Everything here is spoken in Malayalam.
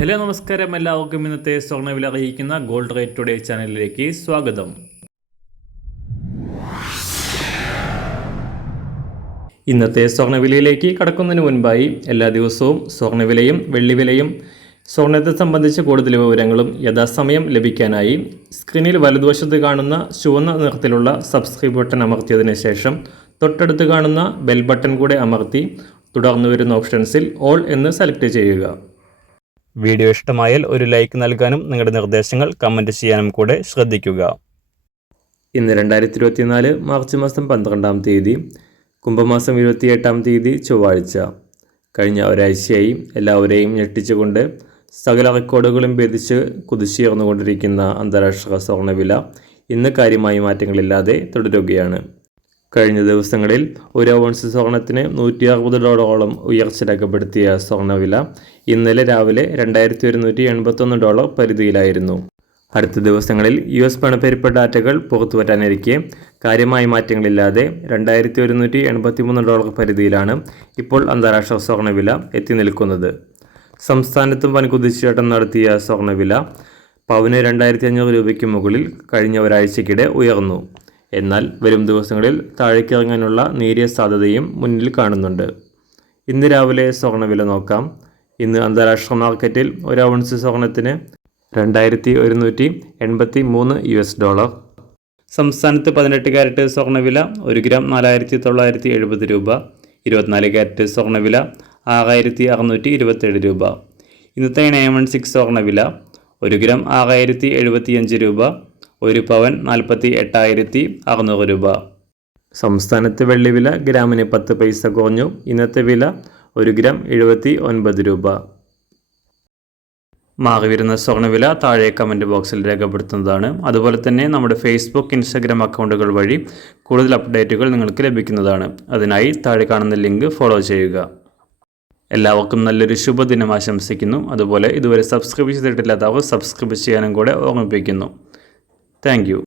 ഹലോ നമസ്കാരം, എല്ലാവർക്കും ഇന്നത്തെ സ്വർണ്ണവില അറിയിക്കുന്ന ഗോൾഡ് റേറ്റ് ടുഡേ ചാനലിലേക്ക് സ്വാഗതം. ഇന്നത്തെ സ്വർണ്ണവിലയിലേക്ക് കടക്കുന്നതിന് മുൻപായി എല്ലാ ദിവസവും സ്വർണ്ണവിലയും വെള്ളിവിലയും സ്വർണ്ണത്തെ സംബന്ധിച്ച കൂടുതൽ വിവരങ്ങളും യഥാസമയം ലഭിക്കാനായി സ്ക്രീനിൽ വലതുവശത്ത് കാണുന്ന ചുവന്ന നിറത്തിലുള്ള സബ്സ്ക്രൈബ് ബട്ടൺ അമർത്തിയതിനു ശേഷം തൊട്ടടുത്ത് കാണുന്ന ബെൽ ബട്ടൺ കൂടെ അമർത്തി തുടർന്ന് വരുന്ന ഓപ്ഷൻസിൽ ഓൾ എന്ന് സെലക്ട് ചെയ്യുക. വീഡിയോ ഇഷ്ടമായാൽ ഒരു ലൈക്ക് നൽകാനും നിങ്ങളുടെ നിർദ്ദേശങ്ങൾ കമൻറ്റ് ചെയ്യാനും കൂടെ ശ്രദ്ധിക്കുക. ഇന്ന് 2024 മാർച്ച് മാസം 12-ാം തീയതി, കുംഭമാസം 28-ാം തീയതി ചൊവ്വാഴ്ച. കഴിഞ്ഞ ഒരാഴ്ചയായി എല്ലാവരെയും ഞെട്ടിച്ചുകൊണ്ട് സകല റെക്കോർഡുകളും ഭേദിച്ച് കുതിച്ചുയർന്നുകൊണ്ടിരിക്കുന്ന അന്താരാഷ്ട്ര സ്വർണ്ണവില ഇന്ന് കാര്യമായ മാറ്റങ്ങളില്ലാതെ തുടരുകയാണ്. കഴിഞ്ഞ ദിവസങ്ങളിൽ ഒരു ഔൺസ് സ്വർണത്തിന് $160 ഉയർച്ച രേഖപ്പെടുത്തിയ സ്വർണ്ണവില ഇന്നലെ രാവിലെ $2181 പരിധിയിലായിരുന്നു. അടുത്ത ദിവസങ്ങളിൽ US പണപ്പെരുപ്പ ഡാറ്റകൾ പുറത്തുവരാനിരിക്കെ കാര്യമായ മാറ്റങ്ങളില്ലാതെ $2183 പരിധിയിലാണ് ഇപ്പോൾ അന്താരാഷ്ട്ര സ്വർണ്ണവില എത്തി നിൽക്കുന്നത്. സംസ്ഥാനത്തും വൻ കുതിച്ചുചാട്ടം നടത്തിയ സ്വർണ്ണവില പവന് 2500 രൂപയ്ക്ക് മുകളിൽ കഴിഞ്ഞ ഒരാഴ്ചയ്ക്കിടെ ഉയർന്നു. എന്നാൽ വരും ദിവസങ്ങളിൽ താഴേക്കിറങ്ങാനുള്ള നേരിയ സാധ്യതയും മുന്നിൽ കാണുന്നുണ്ട്. ഇന്ന് രാവിലെ സ്വർണ്ണവില നോക്കാം. ഇന്ന് അന്താരാഷ്ട്ര മാർക്കറ്റിൽ ഒരു ഔൺസ് സ്വർണത്തിന് $2183. സംസ്ഥാനത്ത് 18 ക്യാരറ്റ് സ്വർണ്ണവില 1 ഗ്രാം 4970 രൂപ. 24 ക്യാരറ്റ് സ്വർണ്ണവില 6627 രൂപ. ഇന്നത്തെ 916 സ്വർണ്ണവില 1 ഗ്രാം 6075 രൂപ. 1 പവൻ 48,600 രൂപ. സംസ്ഥാനത്ത് വെള്ളിവില ഗ്രാമിന് 10 പൈസ കുറഞ്ഞു. ഇന്നത്തെ വില 1 ഗ്രാം 79 രൂപ. മാറിവരുന്ന സ്വർണ്ണവില താഴെ കമൻറ്റ് ബോക്സിൽ രേഖപ്പെടുത്തുന്നതാണ്. അതുപോലെ തന്നെ നമ്മുടെ ഫേസ്ബുക്ക്, ഇൻസ്റ്റാഗ്രാം അക്കൗണ്ടുകൾ വഴി കൂടുതൽ അപ്ഡേറ്റുകൾ നിങ്ങൾക്ക് ലഭിക്കുന്നതാണ്. അതിനായി താഴെ കാണുന്ന ലിങ്ക് ഫോളോ ചെയ്യുക. എല്ലാവർക്കും നല്ലൊരു ശുഭദിനം ആശംസിക്കുന്നു. അതുപോലെ ഇതുവരെ സബ്സ്ക്രൈബ് ചെയ്തിട്ടില്ലാത്തവർ സബ്സ്ക്രൈബ് ചെയ്യാനും കൂടെ ഓർമ്മിപ്പിക്കുന്നു. Thank you.